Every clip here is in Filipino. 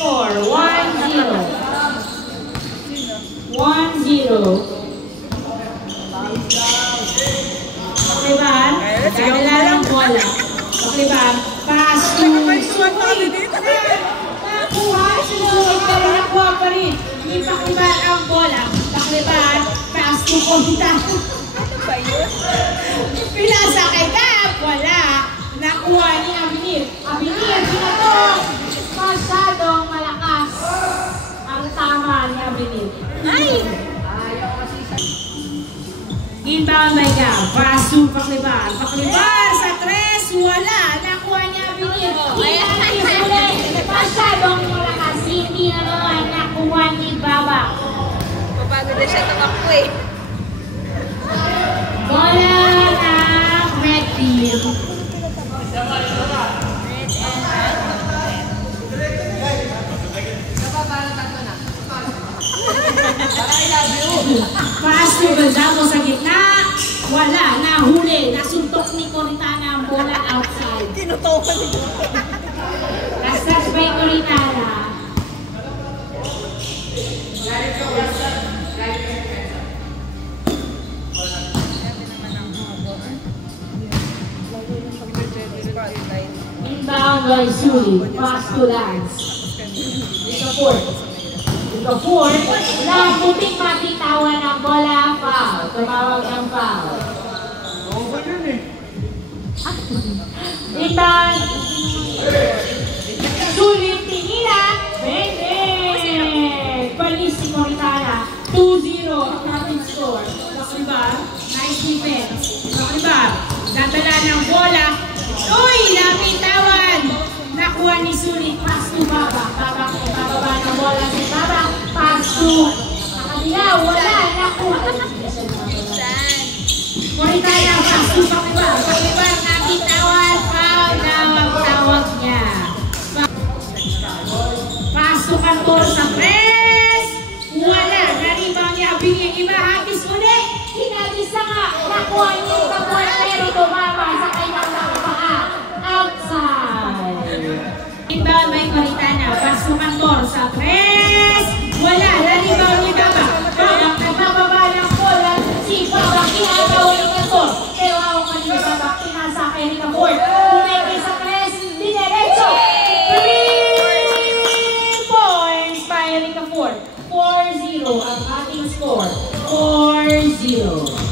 score, 1-0. 1-0. Pakliban, dadala ng bola. Pakliban, pass to Sulit. Nakuha, Sulit pa rin, nakuha pa rin. Hindi Pakliban ang bola. Pakliban, pass to Konita. Ano ba yun? Pinasa kay Gab, wala. Nakuha ni Abinir. Abinir, pinatong. Masyadong malakas ang tama ni Abinir. Ay! Inbound by Gab. Pass to Pakliban. Pakliban sa 3, wala. Nakuha ni Abinir. Huli. Masyadong malakas. Hindi na naman nakuha ni Baba. Paano na siya tumakbo eh? Bola ng red team. Pass to Gonzago sa gitna. Wala. Nahuli. Nasuntok ni Coritana ang bola outside. Tinutokan niyo. Nas-touch by Coritana. Inbound by Sulit. Pass to Lance. Ikaw na puting mabitawan ng bola, foul. Tumawag ang foul. Inbound. Sulit, tingilan. Palis si Coritana. 2-0 ang ating score. Pakliban, nice defense. Pakliban, dadala ng bola. Uy, nabitawan. Nakuha ni Sulit. Pass to Baba. Bababa ng bola si Baba. Pass to nakabila. Wala. Nakuha. Coritana, pass to Pakliban. Pakliban, nabitawan. Foul na ang tawag niya. Pass to Cantor sa press. Wala. Naribaw niya. Abinir. Iba hagis ulit. Hinagisa nga. Nakuha niya yung kabuan. Pero tumama sa kanyang nakapaa. Outside. Inbound by Coritana. Pass to Cantor sa press. Wala. Naribaw ni Baba. Baba. Nagbababa ng bola. Si Baba. Kinagawa ni Cantor. Ewaw ka ni Baba. Pinasakay ni Cantor. Umeke sa press. Dinerecho. 3 points by Erika Ford. 4-0 ang ating score. 4-0.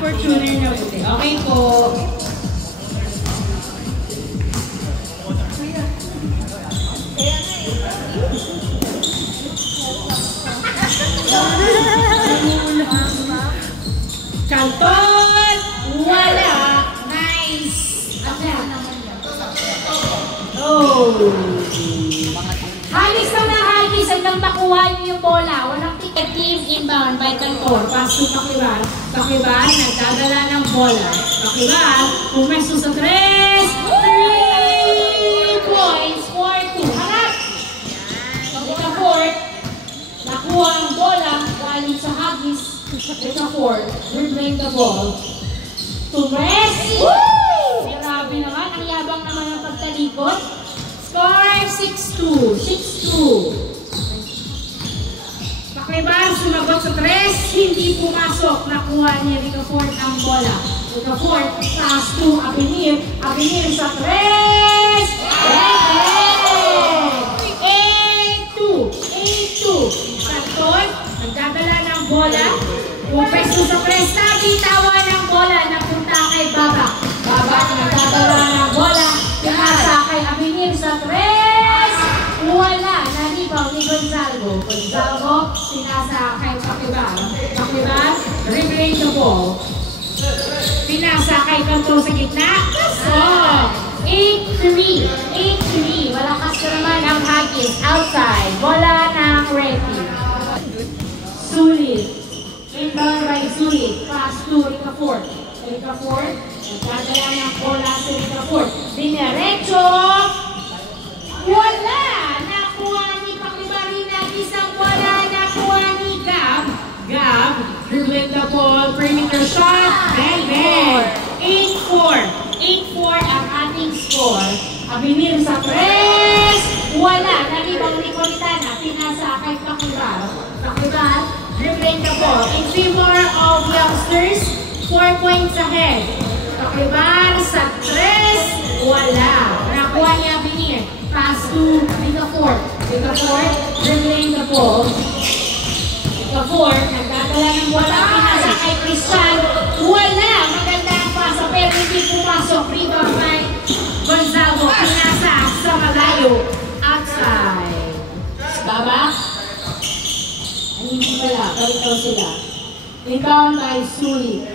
Fortuner na buti. Okay po. Canton! Wala! Nice! Oh! Halis lang ng halis hanggang makuha niyo yung bola. Walang ticket. Team inbound by Cantor. Pass to Pakliban. Pakliban, nagdadala ng bola. Pakliban, pumesto sa 3 points, 4-2. Harap! Ika Ford, nakuha ang bola galing sa hagis. Ika Ford, replaying the ball. Tumres! Grabe naman, ang yabang naman ng pagtalikod. Score 6-2. 6-2. Pakliban, sumagot sa 3, hindi pumasok. Nakuha ni Erika Ford ang bola. Erika Ford, pass to Abinir. Abinir sa 3. 8-2. Canton, nagdadala ng bola. Pumesto sa 3, nabitawan ng bola. Napunta kay Baba. Baba, nagdadala ng bola. Pinasa kay Abinir sa 3. Wala. Nalibaw ni Gonzago. Gonzago, pinasa kay Pakliban. Pakliban, replay the ball. Pinasa kay Cantor sa gitna. So, 8-3. 8-3. Malakas na naman ang hagis. Outside. Bola ng Reti. Sulit. Inbound by Sulit. Pass to Erika Ford. Erika Ford. Nagdadala ng bola sa Erika Ford. Dinerecho. Wala! Nakuha ni Pakliban. Isang wala. Nakuha ni Gab. Gab, dribbling the ball, perimeter shot. 4 points ahead. Pakibar sa 3, wala. Nakuha niya Binir. Pass to Liga 4. Liga 4, dribbling the ball. Liga 4, nagdadala ng bola. Pinasa kay Christian. Wala. Maganda ang pasa pero hindi pumasok. Rebound by Gonzalo. Pinasa sa malayo. Outside. Baba. Hindi pala. Balitaw sila. Rebound by Sulit.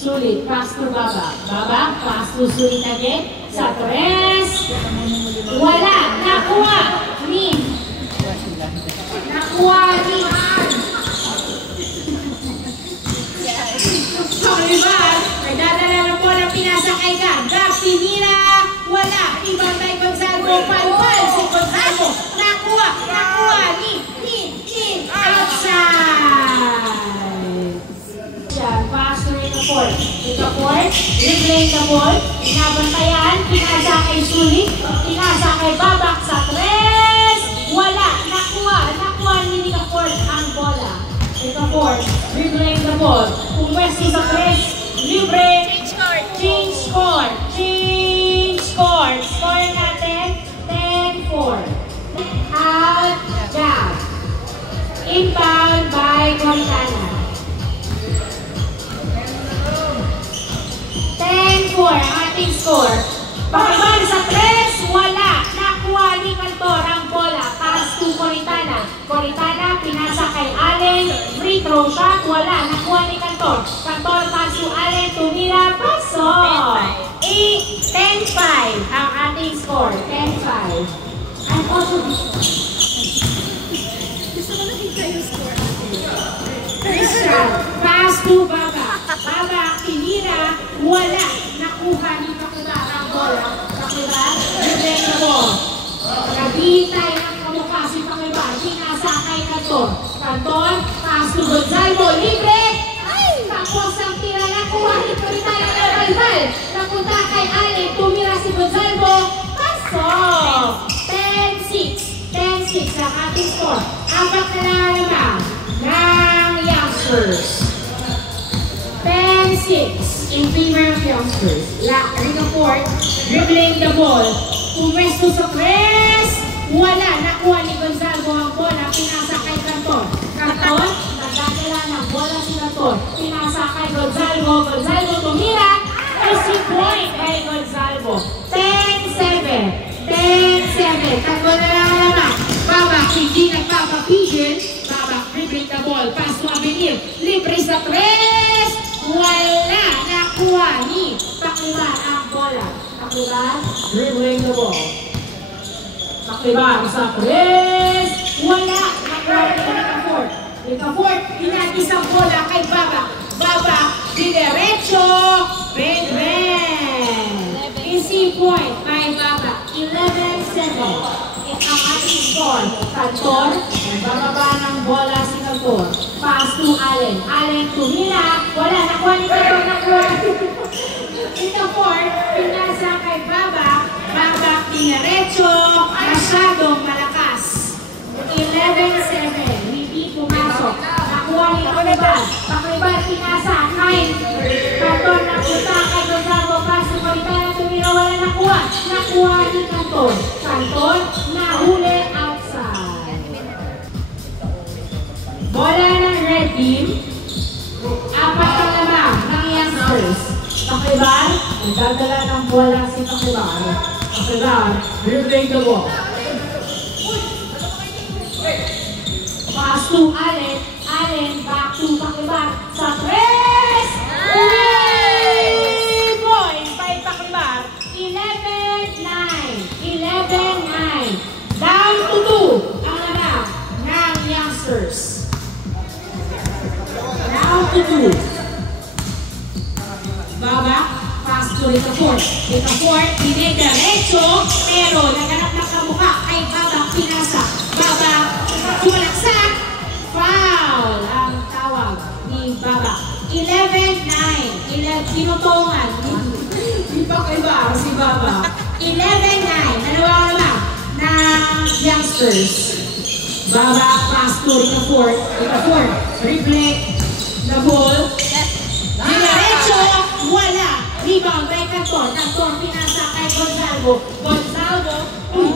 Sulit. Pass to Baba. Baba. Pass to Sulit again. Sa 3. Wala. Nakuha. Min. Nakuha. Min. Pakibar. Nagdadala ng bola. Pinasa kay Gab. Gab. Tinira. Wala. Rebound by Gonzalo. Palpal. Si Gonzalo. Nakuha. Nakuha. Min. Outside. Pass to Rita Ford. Rita Ford, dribbling the ball. Pinabantayan. Pinasa kay Sulit. Pinasa kay Babak sa 3. Wala. Nakuha. Nakuha ni Rita Ford ang bola. Rita Ford, dribbling the ball. Pumwesto sa 3. Libre. Change score. Change score. Score natin 10-4. Out. Jab. Inbound by Cortana. 10-4 ang ating score. Pakibar sa 3, wala. Nakuha ni Cantor ang bola. Pass to Cortana. Cortana, pinasa kay Allen. Free throw shot, wala. Nakuha ni Cantor. Cantor, pass to Allen. Tumira, paso. 10-5 ang ating score. 10-5. And also, Christian, pass to Baba. Baba, tinira, wala. Nakuha ni Pakibar ang bola. Pakibar, dribbling the ball. Nabitay ng kamukha si Pakibar. Pinasa kay Cantor. Cantor, pass to Gonzalo. Libre! Tapos ang tira, nakuha ni Cortana ng balbal. Napunta kay Allen. Tumira si Gonzalo. Pasok! 10-6. 10-6 ang ating score. Apat na naman ng youngsters. 10-6 in favor of youngsters. Rita Ford, dribbling the ball. Pumwesto sa press. Wala. Nakuha ni Gonzalo ang bola. Pinasa kay Cantor. Cantor, nagdadala ng bola si Cantor. Pinasa kay Gonzalo. Gonzalo tumira. Easy point kay Gonzalo. 10-7. 10-7. Tatlo na lang naman. Baba, hindi nagpapapigil. Baba, dribbling the ball. Pass to Avenir. Libre sa 3. Wala. Nakuha ni Pakibar ang bola. Pakibar, dribbling the ball. Pakibar sa 3. Wala. Nakuha ni Rita Ford. Rita Ford, hinagis ang bola kay Baba. Baba, diretso. Red. Easy point by Baba. 11-7. Ang ating score. Cantor, bababa ng bola si Cantor. Pass to Allen. Allen tumira. Wala. Nakuha ni Cantor. Nakuha. Rita Ford, pinasa kay Baba. Baba, pinaretso. Masyadong malakas. 11-7. Hindi pumasok. Nakuha ni Pakibar. Pakibar, pinasa kay Cantor. Napunta kay Gonzalo. Pass to Cortana. Tumira. Wala. Nakuha. Nakuha ni Cantor. Cantor, nahuli outside. Bola ng red team. Apat na lamang ng youngsters. Pakibar, nagdadala ng bola si Pakibar. Pakibar, dribbling the ball. Pass to Allen. Allen, back to Pakibar. Sa 3! 3 points by Pakibar. 11-9. 11-9. Down to 2 ang laban ng youngsters. Down to 2. Baba, pass to Rita Ford. Rita Ford, dinidiretso, pero naganap ng kamukha kay Baba, pinasa. Baba, tulaksak, foul ang tawag ni Baba. 11-9. Pinutungan. Di pa kayo ba si Baba? 11-9. Dalawa naman ng youngsters. Baba, pass to Ricafort. Ricafort, reflect the ball. Diretso, wala. Rebound by Cantor. Cantor, pinasa kay Gonzalo. Gonzalo, good,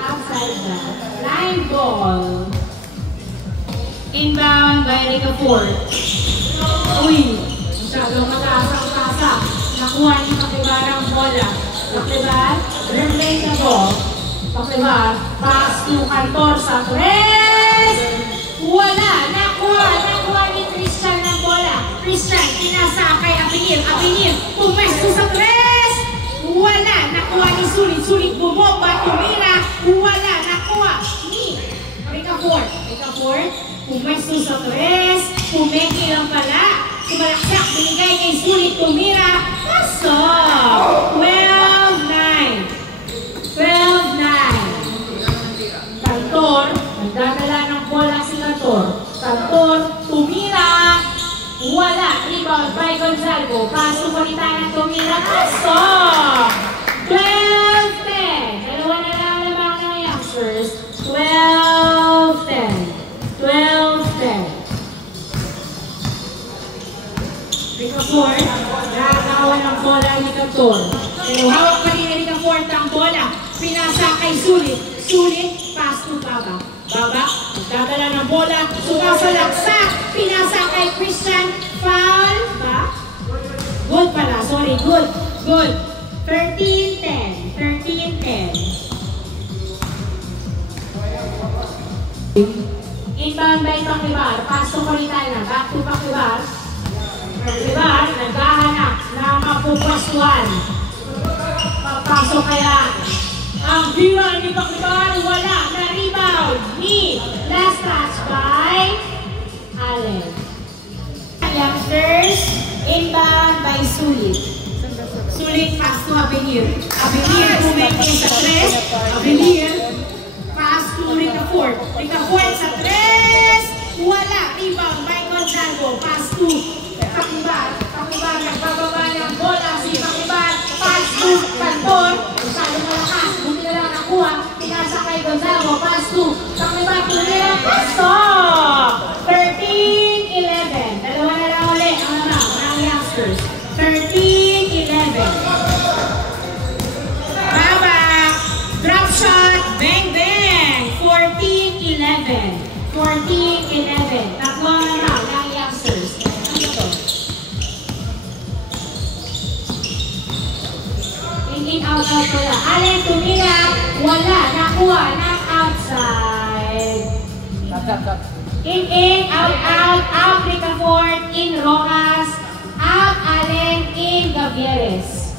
outside that. Line ball. Inbound by Ricafort. Uy, masyadong mataas ang tasa. Nakuha ni Pakibar ang bola. Pakibar, replay the ball. Pakibar, pass to Cantor sa tres. Wala, nakuha ni Christian ng bola. Christian, pinasa kay Abinir. Abinir, pumesto sa tres. Wala, nakuha ni Sulit. Sulit, bumomba, tumira. Wala, nakuha ni Ricafort. Ricafort, pumesto sa tres. Pumeki lang pala. Sumalaksak, binigay kay Sulit, tumira. Pasok! 12-9. 12-9. Cantor, nagdadala ng bola si Cantor. Cantor, tumira. Wala. Rebound by Gonzalo. Paso Politana, tumira. Pasok! 12-10. Dalawa na lang lamang ng youngsters. 12-10. 12-10. Ricafort, nakawan ng bola ni Cantor. Pero hawak pa rin ni Ricafort ang bola. Pinasa kay Sulit. Sulit, pass to Baba. Baba, nagdadala ng bola. Sumasalaksak. Pinasa kay Christian. Foul ba? Good pala. Sorry, good. Good. 13-10. 13-10. Inbound by Pakibar. Pass to Politana. Back to Pakibar. Pakibar, naghahanap na mapupwestuhan. Papasok kaya. Ang bira ni Pakibar, wala na rebound ni last touch by Allen. Youngsters, inbound by Sulit. Sulit pass to Abinir. Abinir, pumeki sa tres. Abinir, pass to Ricafort. Ricafort sa tres. Wala, rebound by Gonzalo. Pass to Pakibar. Pakibar, nagbababa ng bola si Pakibar. Pass to Cantor. Masyado malakas. Buti na lang nakuha. Pinasa kay Gonzalo. Pass to Pakibar. Tumira. Pasok! 13-11. Dalawa na lang ulit ang naman ng youngsters. 13-11. Baba. Drop shot. Bang, bang. 14-11. 14-11. Tatlo na lang ng youngsters. Out wala. Allen tumira, wala. Nakuha ng outside. In, out, Ricafort, in Rojas, out, Allen, in Gavieres.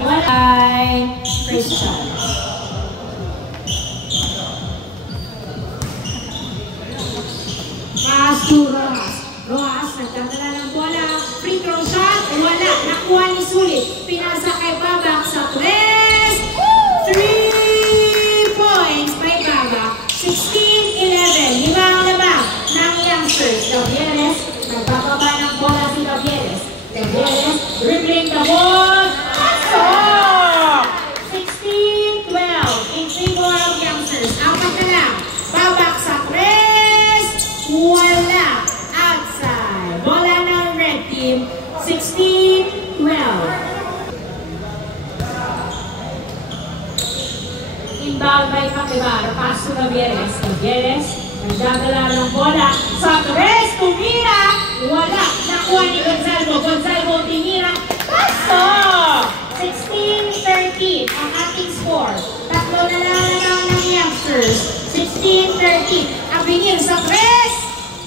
Wala, Christian. Pass to Rojas. Rojas, nagdadala ng bola. Free throw shot, wala. Nakuha ni Sulit. Pinasa kay Babak sa tres. 3 points by Babak. 16-11. Limang lamang ng youngsters. Gavieres, nagbababa ng bola si Gavieres. Gavieres, dribbling the ball. Pasok! 16-12. In favor of youngsters. Apat na lang. Babak sa tres. Wala. Bola ng red team, 16-12. Inbound by Pakibar, pass to Gavieres. Gavieres, nagdadala ng bola sa tres, tumira, wala. Nakuha ni Gonzalo. Gonzalo, tinira, pasok! 16-13 ang ating score. Tatlo na lang ng youngsters. 16-13. Abinir sa tres,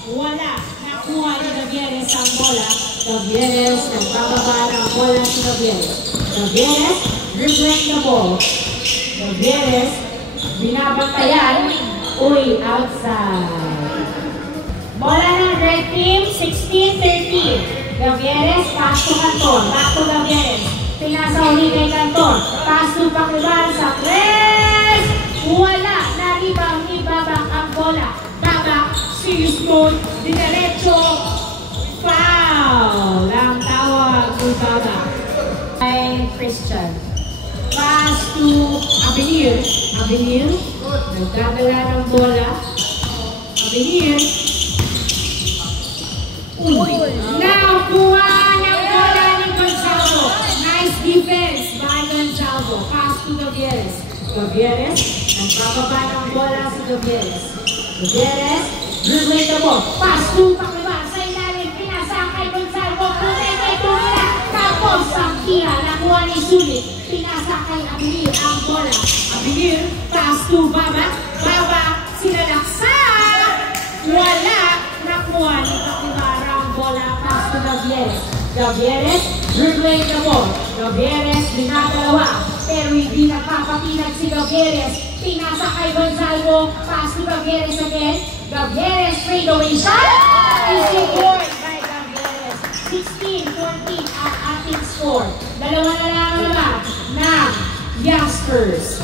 wala. Nakuha ni Gavieres ang bola. Gavieres, nagbababa ng bola si Gavieres. Gavieres, dribbling the ball. Gavieres, binabantayan. Uy, outside. Bola ng red team, 16-13. Gavieres, pass to Cantor. Back to Gavieres. Pinasa uli kay Cantor. Pass to Pakibar sa tres. Wala. Na-rebound ni Babak ang bola. Babak, Sigismund, dinerecho. Foul. Ang tawag ni Babak. Christian. Pass to Avenir. Avenir. Nagdadala ng bola. Avenir. Nakuha ng bola ni Gonzalo. Nice defense by Gonzalo. Pass to Gavieres. Gavieres. Nagbababa ng bola si Gavieres. Gavieres. Dribbling the ball. Pass to Pakliban. Sa ilalim. Pinasa kay Gonzalo. Kumekay tumira. Tapos ang tira. Nakuha ni Sulit. Pinasa kay Avenir ang bola. Avenir. Pass to Baba. Baba. Sinalaksak. Wala. Nakuha ni Pakliban ang bola. Pass to Gavieres. Gavieres. Dribbling the ball. Gavieres. Dinadalawa. Pero hindi nakapatinag si Gavieres. Pinasa kay Gonzalo. Pass to Gavieres again. Gavieres straight away shot. Easy scored by Gavieres. 16-14 ang ating score. Dalawa na lang naman na youngsters.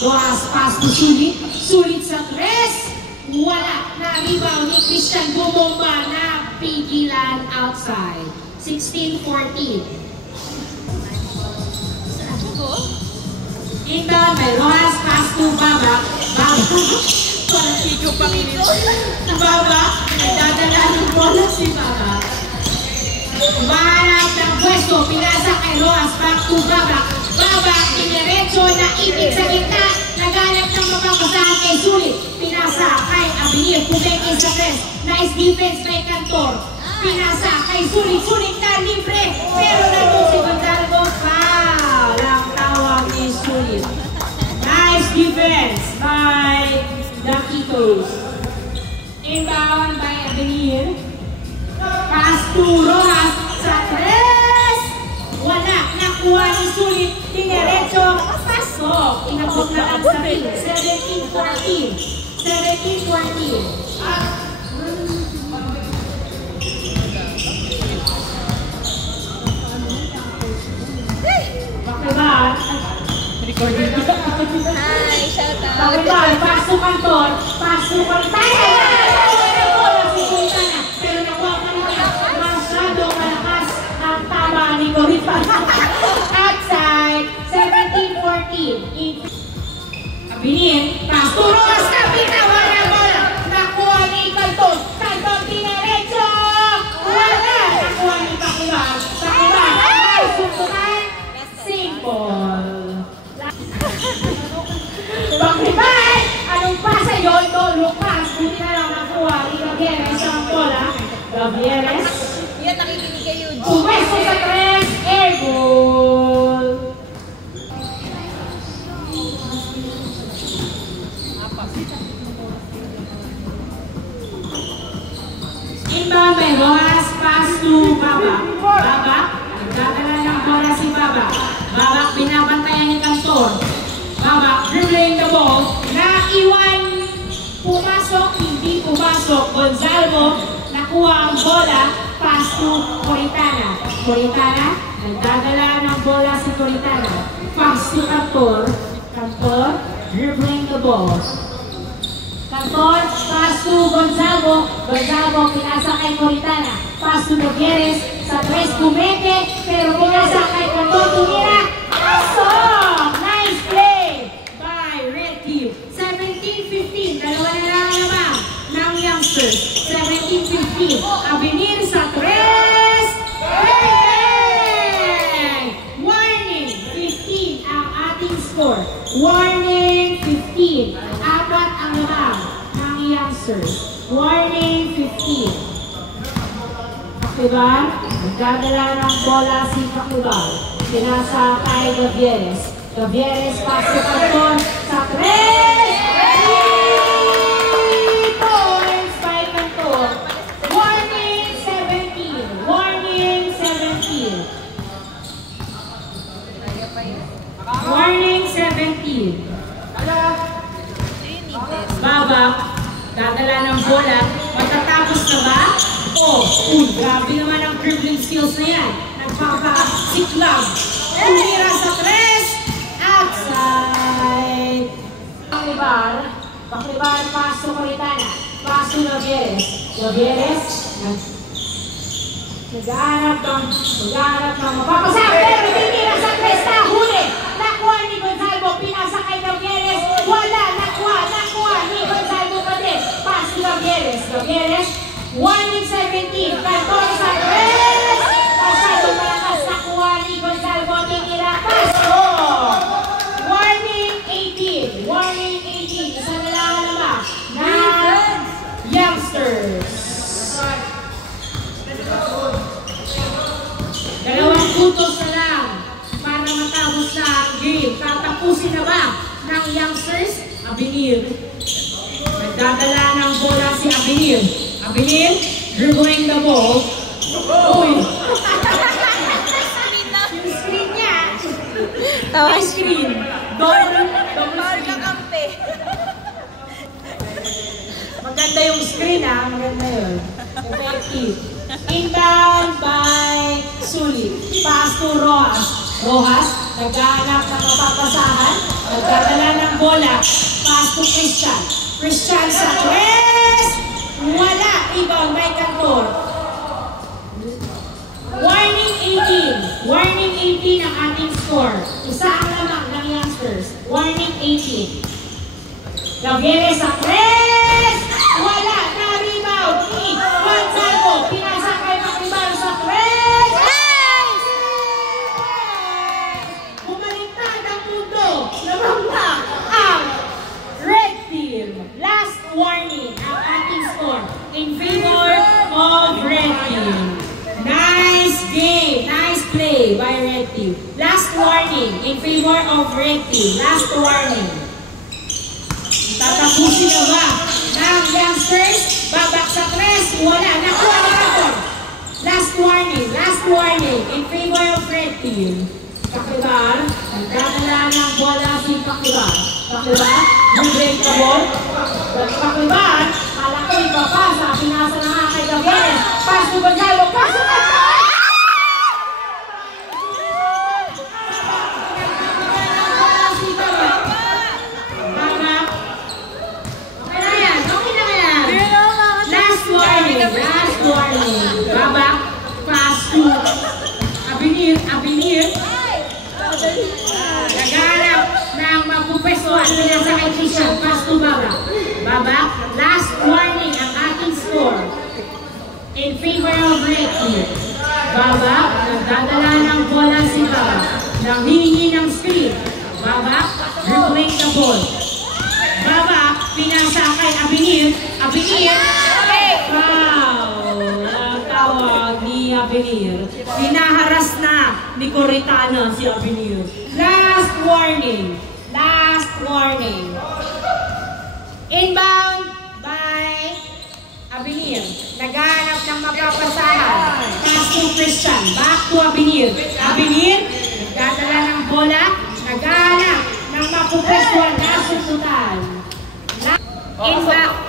Rojas pass to Sulit. Sulit sa tres. Wala na rebound ni Christian Bumomba na pigilan outside. 16-14. Inbound by Rojas, pass to Baba. Baba. Parang video pang init. Baba. Nagdadala ng bola si Baba. Mahanap ng pwesto. Pinasa kay Rojas. Back to Baba. Baba. Piniretso na ibig sa gitna. Naganap ng mapapasahan kay Sulit. Pinasa kay Avenir. Kumeke sa press. Nice defense by Cantor. Pinasa kay Sulit. Sulit na libre. Pero nandun si Gonzalo. Foul. Ang tawag ni Sulit. Nice defense by the Quitos. Inbound by Avenir. Pass to Rojas sa tres. Wala. Nakuha ni Sulit. Dinerecho. Pasok. Inabot na ang sabi. 17-14. 17-14. Pakliban. Recording dito. Hi, shout out. Pakliban. Pass to Cantor. Pass to Cortana. Pero nakuha ka nila. Masyadong malakas ang tama ni Corita. Outside. 17-14. Avenir. Pass to Rojas. Kapitawa na bola. Nakuha ni Cantor. Cantor dinerecho. Wala. Nakuha ni Pakliban. Pakliban. Ay, suntukan. Simple. Pakliban. Anong pasa yun? No, Lucas. Hindi na lang nakuha ni Gavieres ang bola. Gavieres. Yan, nakikinig kayo. Pumesto sa tres. Air goal. Inbound by Rojas. Pass to Baba. Baba. Nagdadala ng bola si Baba. Baba. Binabantayan ni Cantor. Baba. Dribbling the ball. Naiwan. Pumasok. Hindi pumasok. Gonzalo. Nakuha ang bola. Pass to Coritana. Coritana. Nagdadala ng bola si Coritana. Pass to Cantor. Cantor. Dribbling the ball. Cantor. Pass to Gonzalo. Gonzalo. Pinasa kay Coritana. Pass to Gavieres. Sa tres Kumeke. Pero pinasa kay Cantor. Tumira. Pasok! Nice play by Red Team. 17-15. Dalawa na lang naman ng youngsters. 17-15. Avenir sa tres. Hey! Warning! 15 ang ating score. Warning! 15. Apat ang naman ng youngsters. Warning! 15. Pakliban. Nagdadala ng bola si Pakliban. Pinasa kay Gavieres. Gavieres, pass to Cantor sa tres. 3 points by Cantor. Warning 17. Warning 17. Warning 17. Baba, dadala ng bola. Matatapos na ba? Grabe naman ang dribbling skills na yan. Nagpapa-siklag. Tumira sa tres. Outside. Pakliban, pass to Coritana. Pass to Gavieres. Gavieres. Naghahanap ng mapapasa. Pero tumira sa tres na huli. Nakuha ni Gonzalo. pinasa kay Gabieres. Wala, nakuha ni Gonzalo Padres. Pass to Gabieres. Warning 17. Cantor sa press. Masyado malakas nakuha ni Gonzalo. Tinira. Pass to. Warning 18. Isa na lang naman na youngsters. Dalawang putos na lang para matapos na ang game. Tatapusin na ba ng youngsters? Abinir. Nagdadala ng bola si Abinir. Abinir, dribbling the ball. Uy! Yung screen niya. Tawa Screen. Double kakampi. Maganda yung screen ha. Maganda yun. Effective. Inbound by Sulit. Pass to Rojas. Naghahanap ng mapapasahan. Nagdadala ng bola. Pass to Christian sa press. Wala. Rebound by Cantor. Warning 18 ang ating score. Isa ang lamang ng youngsters. Warning 18. Gabieres sa press. Wala. Na-rebound ni Gonzalo. Pinasa kay Pacquiao sa press. Bumaliktad ang mundo. Namangha ang red team. Last warning ang ating score in favor of red team. Nice game. Nice play by red team. Last warning in favor of red team. Last warning. Tatapusin na ba ng youngsters? Babak sa press. Wala. Nakuha ni Cantor. Last warning in favor of red team. Pacquiao. Nagdadala ng bola si Pacquiao. Break the ball. Pacquiao. Kala ko ipapasa. Pinasa na nga kay Gabieres. Pass to Gonzalo. Pass to Cantor. Last warning. Babak. Pass to Abinir. Naghanap ng magpupwestuhan. Pinasa kay Christian. Pass to Babak. Last warning ang ating score in favor of red team. Babak. Nagdadala ng bola si Babak. Nanghihingi ng screen. Babak. Dribbling the ball. Babak. Pinasa kay Abinir. Wow! Ang tawag ni Abinir. Pinaharas na ni Coritana si Abinir. Last warning. Inbound by Abinir. Naghanap ng mapapasahan. Pass to Christian. Back to Abinir. Nagdadala ng bola. Naghanap ng mapupwestuhan na sundutan. Inbound.